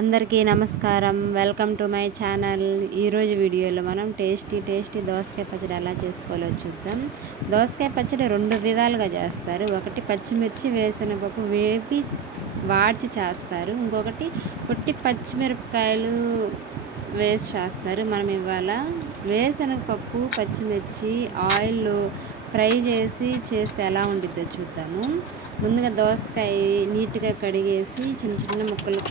అందరికీ నమస్కారం. Welcome to my channel. ఈరోజు వీడియోలో మనం టేస్టీ దోసకాయ పచ్చడి ఎలా చేసుకోవాలో చూద్దాం. దోసకాయ పచ్చడి 2 విధాలుగా చేస్తారు. ఒకటి పచ్చిమిర్చి వేరుశనగపప్పు వేపి వాడ్చి చేస్తారు. ఇంకొకటి పొట్టి పచ్చిమిరపకాయలు వేసి చేస్తారు. మనం ఇవాళ వేరుశనగపప్పు పచ్చిమిర్చి ఆయిల్లో ఫ్రై చేస్తే ఎలా ఉండిద్దో చూద్దాము. ముందుగా దోసకాయ నీట్గా కడిగేసి చిన్న ముక్కలు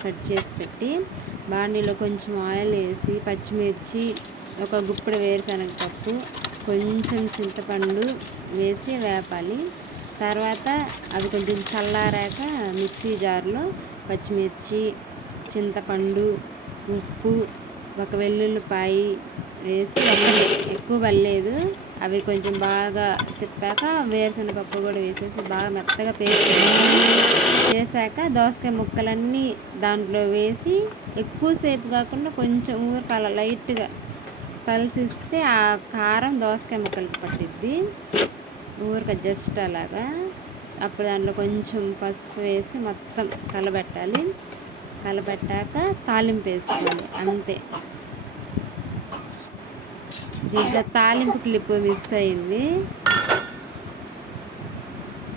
కట్ చేసి పెట్టి బాండీలో కొంచెం ఆయిల్ వేసి పచ్చిమిర్చి ఒక గుప్పెడు వేరుశనగపప్పు కొంచెం చింతపండు వేసి వేపాలి. తర్వాత అది కొంచెం చల్లారాక మిక్సీ జార్లో పచ్చిమిర్చి చింతపండు ఉప్పు ఒక వెల్లుల్లిపాయ వేసి ఎక్కువ పడలేదు అవి కొంచెం బాగా తిప్పాక వేరుశనగపప్పు కూడా వేసేసి బాగా మెత్తగా పేస్ట్ చేశాక దోసకాయ ముక్కలన్నీ దాంట్లో వేసి ఎక్కువసేపు కాకుండా కొంచెం ఊరకాల లైట్గా కలిసిస్తే ఆ కారం దోసకాయ ముక్కలకి పట్టిద్ది. ఊరక జస్ట్ అలాగా. అప్పుడు దాంట్లో కొంచెం పసుపు వేసి మొత్తం కలబెట్టాలి. కలబెట్టాక తాలింపు వేసుకోవాలి, అంతే. దీంట్లో తాలింపు క్లిప్ మిస్ అయింది.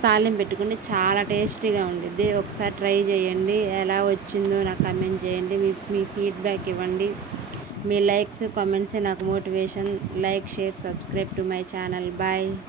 తాలింపు పెట్టుకుంటే చాలా టేస్టీగా ఉండిద్ది. ఒకసారి ట్రై చేయండి. ఎలా వచ్చిందో నాకు కమెంట్ చేయండి. మీ ఫీడ్బ్యాక్ ఇవ్వండి. మీ లైక్స్ కామెంట్సే నాకు motivation. Like, share, subscribe to my channel. Bye.